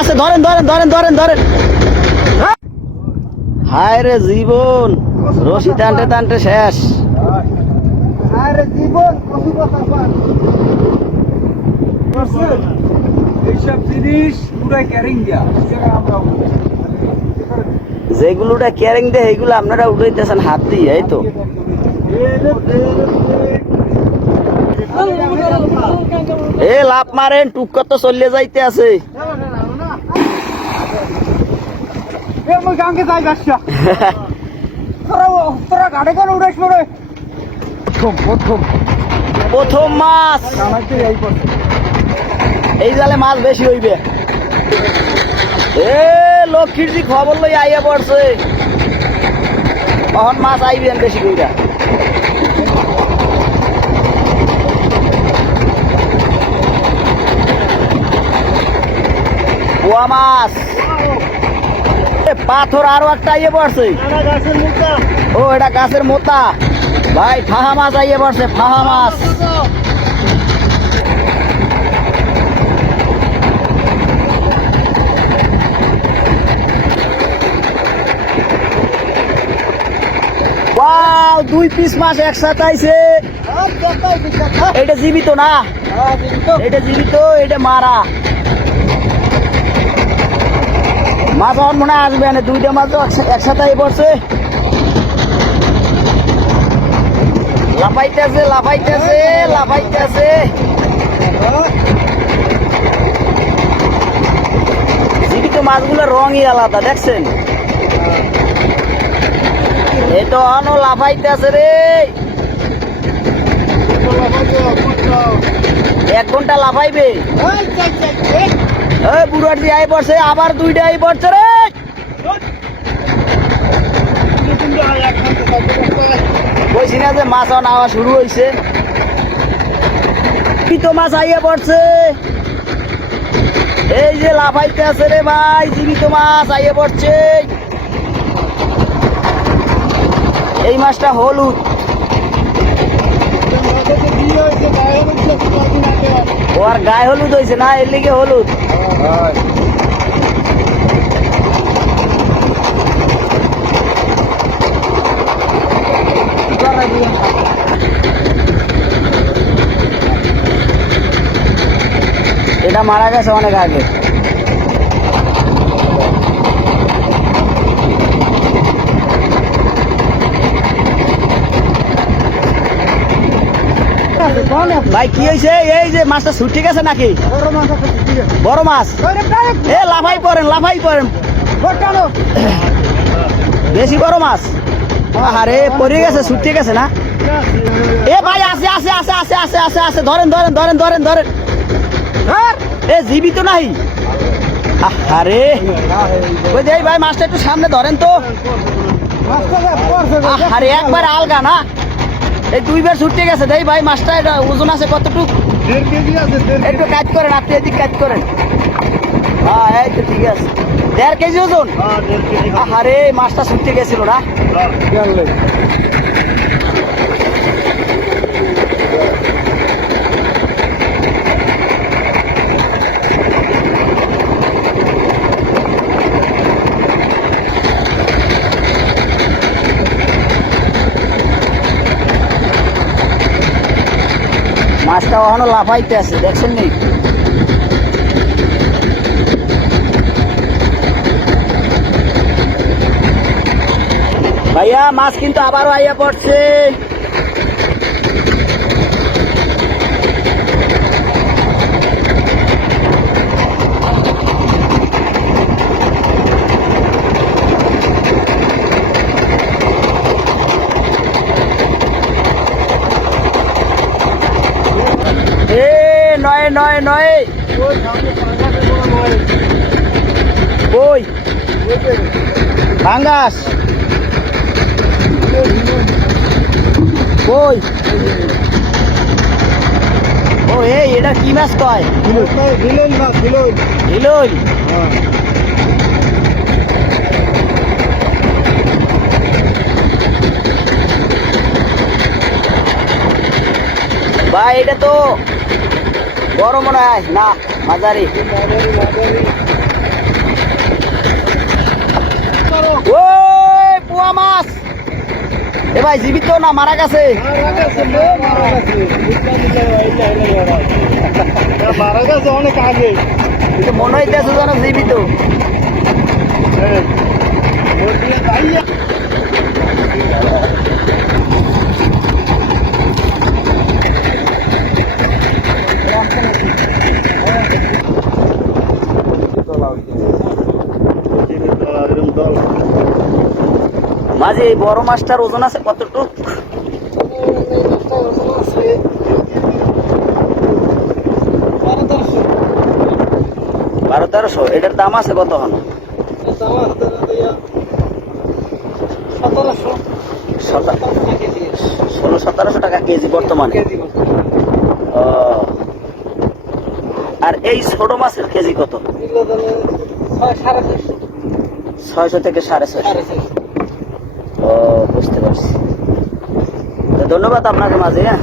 আছে ধরেন। হায় রে জীবন, রশি টানতে শেষ। এইসব জিনিস পুরো ক্যারিং দেয়া যেগুলোটা ক্যারিং দেয় এইগুলো আপনারা উঠাইতেছেন হাত দিয়ে, এই তো। এ লাভ মারেন, টুক তো চলে যাইতে আছে। প্রথম মাছ, এই জালে মাছ বেশি হইবে। এ লক্ষ্মীর জি খবর লই আইয়া পড়ছে, তখন মাছ আইবেন বেশি কইরা। পোয়া মাছ, পাথর আরো একটা আইয়ে পড়ছে। ও এটা গাছের মোতা ভাই, ফাহা মাছ আইয়ে পড়ছে, ফাহা মাছ। দুই পিস মাছ একসাথে আইছে। এটা জীবিত না, এটা জীবিত, এটা মারা মাছ। আমার মনে হয় আসবে না, দুইটা মাছ একসাথে আই পড়ছে। লাফাইতেছে। জীবিত মাছগুলোর রঙই আলাদা, দেখছেন? এই তো অনো লাফাইতেছে রে, 1 ঘন্টা লাফাইবে। বুড়ার দিয়ে আই পড়ছে, আবার দুইটা আই পড়ছে রে। কইছি না যে মাছ নেওয়া শুরু হয়েছে। জীবিত মাছ আইয়া পড়ছে, এই যে লাফাইতে আছে রে ভাই, জীবিত মাছ আইয়া পড়ছে। এই মাছটা হলুদ, ও আর গায়ে হলুদ হয়েছে না, এর লিগে হলুদ। এটা মারা গেছে অনেক আগে। ভাই কি হয়েছে? এই যে মাছটা ছুটি গেছে নাকি? বড় মাছ, এ লাফাই পড়েন। বেশি বড় মাছ, আরে পড়ে গেছে, ছুটি গেছে না? এ ভাই আছে ধরেন। এ জীবিত নাই? আরে ওই যে ভাই মাছটা একটু সামনে ধরেন তো। আরে একবার আলগা না, এই 2 বার ছুটে গেছে। দেই ভাই মাছটা এটা ওজন আছে কতটুকু? 1.5 কেজি আছে। একটু কাজ করেন, আপনি এদিক কাজ করেন। হ্যাঁ এই তো ঠিক আছে, 1.5 কেজি ওজন। আরে মাছটা ছুটে গেছিল না? মাছটা ওখানে লাফাইতে আছে, দেখছেন নি? ভাইয়া মাছ কিন্তু আবারও আইয়া পড়ছে। নয় ওই ভাঙ্গাস কই? ও এই এটা কি মাছ কয়? হিলই। ভাই এটা তো বড় মনে হয় না। মাঝারি। করো। ওই পোয়া মাছ। এ ভাই জীবিত না মারা গেছে? মারা গেছে অনেক আগে। কিন্তু মনে হইতেছে যেন জীবিত। মাঝে এই বড় মাছটার ওজন আছে কতটুক? 1200-1300। এটার দাম আছে কত হন? 1600-1700 টাকা কেজি বর্তমানে। ও, আর এই ছোট মাছের কেজি কত? 600 থেকে 650। ও, বুঝতে পারছি। তো ধন্যবাদ আপনাকে মাঝে। হ্যাঁ।